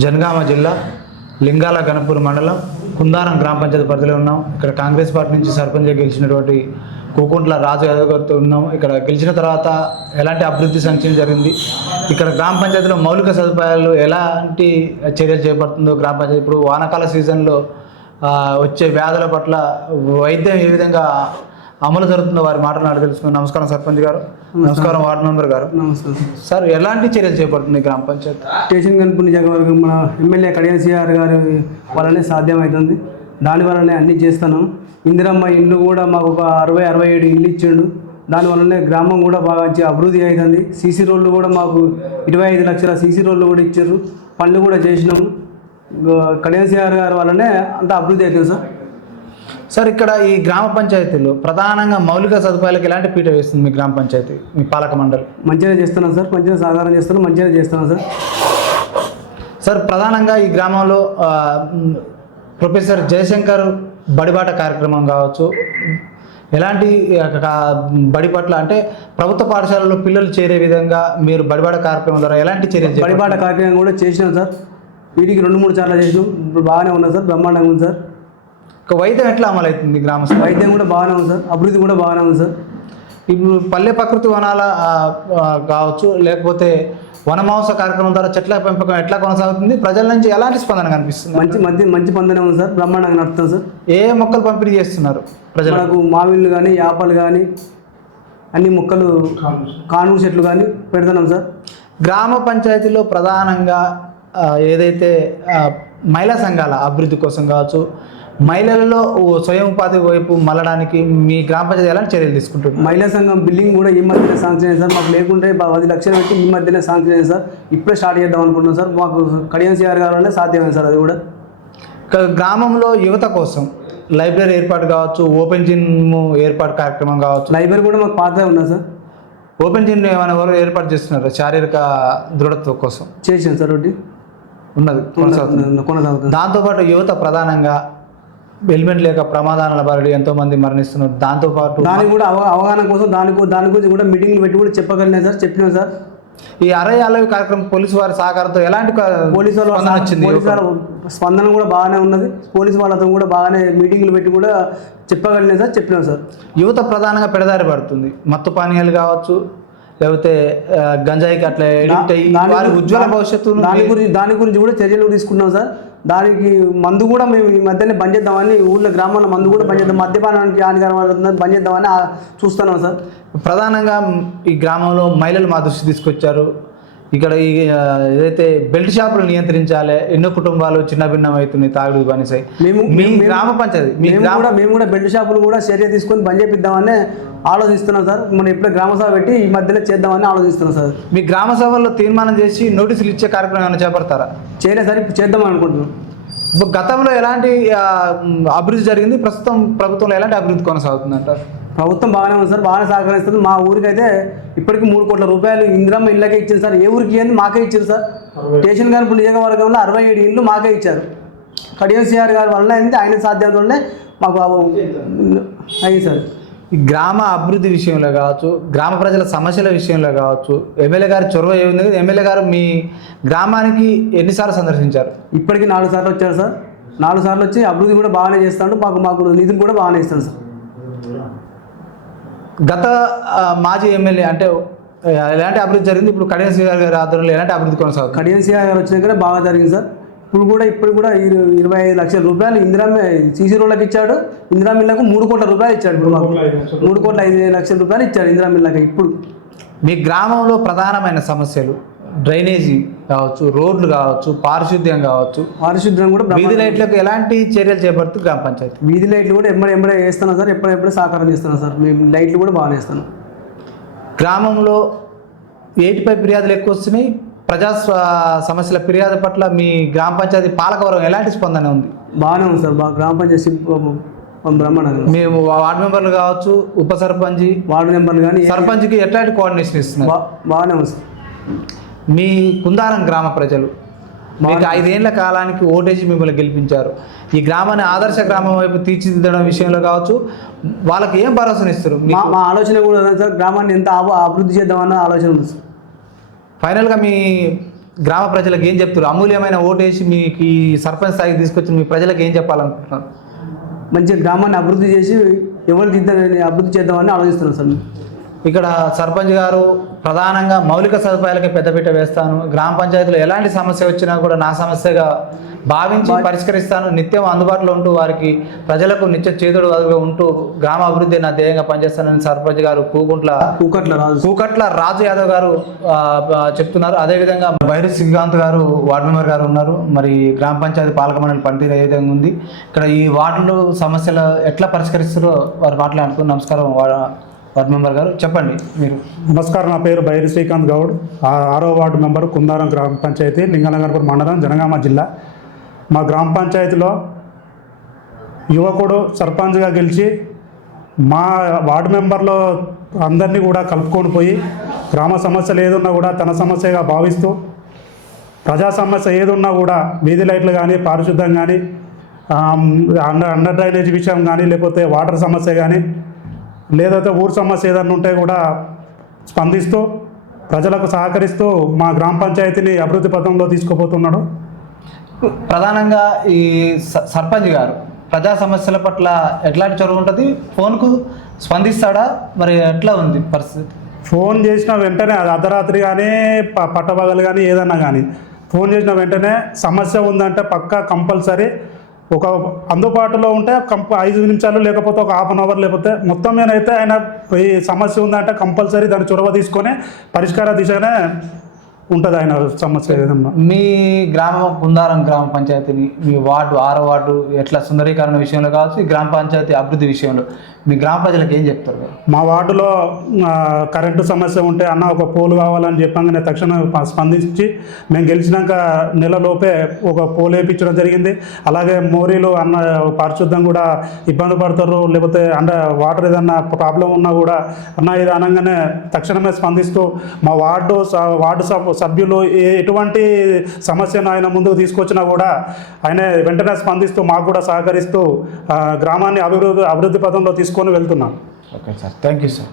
జనగామ జిల్లా లింగాల గణపూర్ మండలం కుందారం గ్రామ పంచాయతీ పరిధిలో ఉన్నాం. ఇక్కడ కాంగ్రెస్ పార్టీ నుంచి సర్పంచ్గా గెలిచినటువంటి కూకుంట్ల రాజు యాదవ్ గారితో ఉన్నాం. ఇక్కడ గెలిచిన తర్వాత ఎలాంటి అభివృద్ధి సంక్షేమం జరిగింది, ఇక్కడ గ్రామ పంచాయతీలో మౌలిక సదుపాయాలు ఎలాంటి చర్యలు చేపడుతుందో, గ్రామ పంచాయతీ ఇప్పుడు వానాకాల సీజన్లో వచ్చే వ్యాధుల పట్ల వైద్యం ఏ విధంగా అమలు జరుగుతుందో వారి మాటలు తెలుసుకున్నాం. నమస్కారం సర్పంచ్ గారు. నమస్కారం వార్డు మెంబర్ గారు. నమస్కారం సార్, ఎలాంటి చర్యలు చేపడుతుంది గ్రామ పంచాయతీ? స్టేషన్ కనుపుని నియోజకవర్గం మన ఎమ్మెల్యే కడియం సిఆర్ గారి వల్లనే సాధ్యమవుతుంది. దానివల్లనే అన్నీ చేస్తాను. ఇందిరమ్మ ఇల్లు కూడా మాకు ఒక 60-67 ఇల్లు ఇచ్చిండు. దానివల్లనే గ్రామం కూడా బాగా అభివృద్ధి అవుతుంది. సీసీ రోడ్లు కూడా మాకు 25 లక్షల సీసీ రోడ్లు కూడా ఇచ్చారు. పనులు కూడా చేసినాము. కడియం సిఆర్ గారి వల్లనే అంత అభివృద్ధి అవుతుంది సార్. సార్, ఇక్కడ ఈ గ్రామ పంచాయతీలో ప్రధానంగా మౌలిక సదుపాయాలకు ఎలాంటి పీట వేస్తుంది మీ గ్రామ పంచాయతీ, మీ పాలక మండలి? మంచిగా చేస్తున్నాం సార్, మంచిగా సహకారం చేస్తున్నాం, మంచిగా చేస్తున్నాం సార్. సార్, ప్రధానంగా ఈ గ్రామంలో ప్రొఫెసర్ జయశంకర్ బడిబాట కార్యక్రమం కావచ్చు, ఎలాంటి బడి పట్ల అంటే ప్రభుత్వ పాఠశాలలో పిల్లలు చేరే విధంగా మీరు బడిబాట కార్యక్రమం ద్వారా ఎలాంటి చర్యలు? బడిబాట కార్యక్రమం కూడా చేసినాం సార్. వీటికి 2-3 సార్లు చేసినాం. ఇప్పుడు బాగానే ఉన్నాం సార్, బ్రహ్మాండంగా ఉంది సార్. వైద్యం ఎట్లా అమలవుతుంది గ్రామ? వైద్యం కూడా బాగానే ఉంది సార్, అభివృద్ధి కూడా బాగానే ఉంది సార్. ఇప్పుడు పల్లె ప్రకృతి వనాల కావచ్చు, లేకపోతే వనమహోత్స కార్యక్రమం ద్వారా చెట్ల పెంపకం ఎట్లా కొనసాగుతుంది? ప్రజల నుంచి ఎలాంటి స్పందన కనిపిస్తుంది? మంచి స్పందన ఉంది సార్, బ్రహ్మాండంగా నడుస్తుంది సార్. ఏ మొక్కలు పంపిణీ చేస్తున్నారు ప్రజలకు? మామిళ్ళు కానీ, యాపలు కానీ, అన్ని మొక్కలు, కానుగ చెట్లు కానీ పెడుతున్నాం సార్. గ్రామ పంచాయతీలో ప్రధానంగా ఏదైతే మహిళా సంఘాల అభివృద్ధి కోసం కావచ్చు, మహిళలలో స్వయం ఉపాధి వైపు మళ్ళడానికి మీ గ్రామ పంచాయతీ ఎలాంటి చర్యలు తీసుకుంటుంది? మహిళా సంఘం బిల్డింగ్ కూడా ఈ మధ్యనే శాంక్షన్ అయింది సార్. మాకు లేకుంటే 10 లక్షలు పెట్టి ఈ మధ్యనే శాంక్షన్ అయింది సార్. ఇప్పుడే స్టార్ట్ చేద్దాం అనుకుంటున్నాం సార్. మాకు కడియం సిఆర్ గారు సాధ్యమైంది సార్. అది కూడా గ్రామంలో యువత కోసం లైబ్రరీ ఏర్పాటు కావచ్చు, ఓపెన్ జిమ్ ఏర్పాటు కార్యక్రమం కావచ్చు. లైబ్రరీ కూడా మాకు పాత ఉన్నది సార్. ఓపెన్ జిమ్ ఏమైనా ఎవరు ఏర్పాటు చేస్తున్నారు శారీరక దృఢత్వం కోసం? చేసాను సార్, ఒకటి ఉన్నది, కొనసాగుతుంది. దాంతోపాటు యువత ప్రధానంగా హెల్మెట్ లేక ప్రమాదాల బారి ఎంతోమంది మరణిస్తున్నారు. దాంతోపాటు దానికి కూడా అవగాహన కోసం దాని గురించి కూడా మీటింగ్లు పెట్టి కూడా చెప్పగలిగినాయి సార్, చెప్పినాం సార్. ఈ 60-50 కార్యక్రమం పోలీసు వారి సహకారంతో ఎలాంటి పోలీసు వాళ్ళ వచ్చింది? స్పందన కూడా బాగానే ఉన్నది. పోలీసు వాళ్ళతో కూడా బాగానే మీటింగ్లు పెట్టి కూడా చెప్పగలిగినాయి సార్, చెప్పినాం సార్. యువత ప్రధానంగా పెడదారి పడుతుంది. మత్తు పానీయాలు కావచ్చు, లేకపోతే గంజాయికి అట్లా వారి ఉజ్వల భవిష్యత్తు దాని గురించి కూడా చర్యలు తీసుకున్నాం సార్. దానికి మందు కూడా మేము ఈ మధ్యనే బంద్ చేద్దామని, ఊళ్ళో గ్రామాల్లో మందు కూడా బంద్ చేద్దాం, మద్యపానానికి హానికరం అవుతుందని బంద్ చేద్దామని చూస్తున్నాం సార్. ప్రధానంగా ఈ గ్రామంలో మహిళలు మా దృష్టి తీసుకొచ్చారు. ఇక్కడ ఈ ఏదైతే బెల్ట్ షాపులు నియంత్రించాలి, ఎన్నో కుటుంబాలు చిన్న భిన్నం అవుతున్నాయి తాగుడు బానిసాయి. మీ గ్రామ పంచాయతీ మేము కూడా బెల్ట్ షాపులు కూడా చర్య తీసుకొని బంద్ చేపిద్దామని ఆలోచిస్తున్నాం సార్. మనం ఎప్పుడే గ్రామ సభ పెట్టి ఈ మధ్యలో చేద్దామని ఆలోచిస్తున్నాం సార్. మీ గ్రామ సభల్లో తీర్మానం చేసి నోటీసులు ఇచ్చే కార్యక్రమం ఏమైనా చేపడతారా? చేయలేదు సార్, ఇప్పుడు చేద్దామని అనుకుంటున్నాం. గతంలో ఎలాంటి అభివృద్ధి జరిగింది, ప్రస్తుతం ప్రభుత్వంలో ఎలాంటి అభివృద్ధి కొనసాగుతుంది అంటారు? ప్రభుత్వం బాగానే ఉంది సార్, బాగానే సహకరిస్తుంది. మా ఊరికి అయితే ఇప్పటికీ 3 కోట్ల రూపాయలు ఇందిరమ్మ ఇళ్ళకే ఇచ్చింది సార్. ఏ ఊరికి ఇవ్వండి మాకే ఇచ్చారు సార్. స్టేషన్ కనుపుని నియోజకవర్గంలో 67 ఇళ్ళు మాకే ఇచ్చారు. కడియం సిఆర్ గారి వల్ల అయింది, ఆయన సాధ్యం వల్లనే మాకు అయింది సార్. ఈ గ్రామ అభివృద్ధి విషయంలో కావచ్చు, గ్రామ ప్రజల సమస్యల విషయంలో కావచ్చు, ఎమ్మెల్యే గారి చొరవ ఏముంది? ఎమ్మెల్యే గారు మీ గ్రామానికి ఎన్నిసార్లు సందర్శించారు? ఇప్పటికీ 4 సార్లు వచ్చారు సార్. 4 సార్లు వచ్చి అభివృద్ధి కూడా బాగానే చేస్తాడు. మాకు నిధులు కూడా బాగానే ఇస్తాడు సార్. గత మాజీ ఎమ్మెల్యే అంటే ఎలాంటి అభివృద్ధి జరిగింది? ఇప్పుడు కడియం సిఆర్ గారి ఆధ్వర్యంలో ఎలాంటి అభివృద్ధి కొనసాగుతుంది? కడియం సిఆర్ గారు వచ్చిన దగ్గర బాగా జరిగింది సార్. ఇప్పుడు కూడా 25 లక్షల రూపాయలు ఇందిరమ్మ సీసీ రోడ్లకు ఇచ్చాడు. ఇందిరమ్మ ఇళ్ళకు 3 కోట్ల రూపాయలు ఇచ్చాడు. ఇప్పుడు మాకు 3,05,00,000 రూపాయలు ఇచ్చాడు ఇందిరమ్మ ఇళ్ళకి. ఇప్పుడు మీ గ్రామంలో ప్రధానమైన సమస్యలు డ్రైనేజీ కావచ్చు, రోడ్లు కావచ్చు, పారిశుద్ధ్యం కావచ్చు. పారిశుద్ధ్యం కూడా వీధి లైట్లకు ఎలాంటి చర్యలు చేపడుతుంది గ్రామ పంచాయతీ? వీధి లైట్లు కూడా ఎమ్మడే వేస్తున్నాం సార్. ఎప్పుడెప్పుడే సహకారం చేస్తున్నాం సార్. మేము లైట్లు కూడా బాగానే వేస్తున్నాం. గ్రామంలో ఏటిపై ఫిర్యాదులు ఎక్కువ వస్తున్నాయి. ప్రజా సమస్యల ఫిర్యాదు పట్ల మీ గ్రామ పంచాయతీ పాలకవర్గం ఎలాంటి స్పందన ఉంది? బాగానే ఉంది సార్. గ్రామ పంచాయతీ బ్రహ్మాండంగా మేము వార్డు మెంబర్లు కావచ్చు, ఉప సర్పంచ్, వార్డు మెంబర్లు కానీ సర్పంచ్కి ఎట్లాంటి కోఆర్డినేషన్ ఇస్తున్నారు? బాగానే ఉంది సార్. మీ కుందారం గ్రామ ప్రజలు మీకు 5 ఏళ్ల కాలానికి ఓటేసి మిమ్మల్ని గెలిపించారు. ఈ గ్రామాన్ని ఆదర్శ గ్రామం వైపు తీర్చిదిద్దడం విషయంలో కావచ్చు, వాళ్ళకి ఏం భరోసానిస్తారు? మా ఆలోచన కూడా సార్, గ్రామాన్ని ఎంత అభివృద్ధి చేద్దామన్న ఆలోచన ఉంది సార్. ఫైనల్గా మీ గ్రామ ప్రజలకు ఏం చెప్తారు? అమూల్యమైన ఓటేసి మీకు ఈ సర్పంచ్ స్థాయికి తీసుకొచ్చి మీ ప్రజలకు ఏం చెప్పాలనుకుంటున్నారు? మంచిగా గ్రామాన్ని అభివృద్ధి చేసి ఎవరు దిద్దని అభివృద్ధి చేద్దామని ఆలోచిస్తున్నాం సార్. ఇక్కడ సర్పంచ్ గారు ప్రధానంగా మౌలిక సదుపాయాలకి పెద్దపీట వేస్తాను, గ్రామ పంచాయతీలో ఎలాంటి సమస్య వచ్చినా కూడా నా సమస్యగా భావించి పరిష్కరిస్తాను, నిత్యం అందుబాటులో ఉంటూ వారికి ప్రజలకు నిత్య చేతుడుగా ఉంటూ గ్రామ అభివృద్ధి నా ధ్యేయంగా పనిచేస్తానని సర్పంచ్ గారు కూకట్ల రాజు యాదవ్ గారు చెప్తున్నారు. అదేవిధంగా బైరు శ్రీకాంత్ గారు వార్డు మెంబర్ గారు ఉన్నారు. మరి గ్రామ పంచాయతీ పాలక మండలి పనితీరు ఏ విధంగా ఉంది, ఇక్కడ ఈ వార్డులు సమస్యలు ఎట్లా పరిష్కరిస్తారో వారు మాట్లాడుతూ. నమస్కారం వార్డు మెంబర్ గారు, చెప్పండి మీరు. నమస్కారం, నా పేరు బైరి శ్రీకాంత్ గౌడ్, 6వ వార్డు మెంబరు, కుందారం గ్రామ పంచాయతీ, లింగనగర్పూర్ మండలం, జనగామ జిల్లా. మా గ్రామ పంచాయతీలో యువకుడు సర్పంచ్గా గెలిచి మా వార్డు మెంబర్లో అందరినీ కూడా కలుపుకొని పోయి గ్రామ సమస్యలు ఏదున్నా కూడా తన సమస్యగా భావిస్తూ ప్రజా సమస్య ఏదున్నా కూడా వీధి లైట్లు కానీ, పారిశుద్ధం కానీ, అండర్ డ్రైనేజ్ విషయం కానీ, లేకపోతే వాటర్ సమస్య కానీ, లేదంటే ఊరు సమస్య ఏదన్నా ఉంటే కూడా స్పందిస్తూ ప్రజలకు సహకరిస్తూ మా గ్రామ పంచాయతీని అభివృద్ధి పథంలో తీసుకుపోతున్నాడు. ప్రధానంగా ఈ సర్పంచ్ గారు ప్రజా సమస్యల పట్ల ఎట్లాంటి చొరవ ఉంటుంది? ఫోన్కు స్పందిస్తాడా? మరి ఎట్లా ఉంది పరిస్థితి? ఫోన్ చేసిన వెంటనే, అది అర్ధరాత్రి కానీ పట్టబగలు కానీ ఏదన్నా కానీ ఫోన్ చేసిన వెంటనే సమస్య ఉందంటే పక్కా కంపల్సరీ ఒక అందుబాటులో ఉంటే 5 నిమిషాలు, లేకపోతే ఒక హాఫ్ అన్ అవర్, లేకపోతే మొత్తం మీదైతే ఆయన ఈ సమస్య ఉందంటే కంపల్సరీ దాన్ని చొరవ తీసుకొని పరిష్కార దిశగానే ఉంటుంది ఆయన సమస్య ఏదన్నా. మీ గ్రామం కుందారం గ్రామ పంచాయతీని, మీ వార్డు 6వ వార్డు ఎట్లా సుందరీకరణ విషయంలో కావచ్చు, ఈ గ్రామ పంచాయతీ అభివృద్ధి విషయంలో మీ గ్రామ ప్రజలకు ఏం చెప్తారు? మా వార్డులో కరెంటు సమస్య ఉంటే అన్న ఒక పోలు కావాలని చెప్పగానే తక్షణం స్పందించి మేము గెలిచినాక నెలలోపే ఒక పోలు వేయించడం జరిగింది. అలాగే మోరీలు అన్న పారిశుద్ధం కూడా ఇబ్బంది పడతారు, లేకపోతే వాటర్ ఏదన్నా ప్రాబ్లం ఉన్నా కూడా అన్న ఇది అనగానే తక్షణమే స్పందిస్తూ మా వార్డు సభ్యులు ఎటువంటి సమస్యను ఆయన ముందుకు తీసుకొచ్చినా కూడా ఆయన వెంటనే స్పందిస్తూ మాకు కూడా సహకరిస్తూ గ్రామాన్ని అభివృద్ధి పథంలో తీసుకొని వెళ్తున్నాం. Okay sir, thank you sir.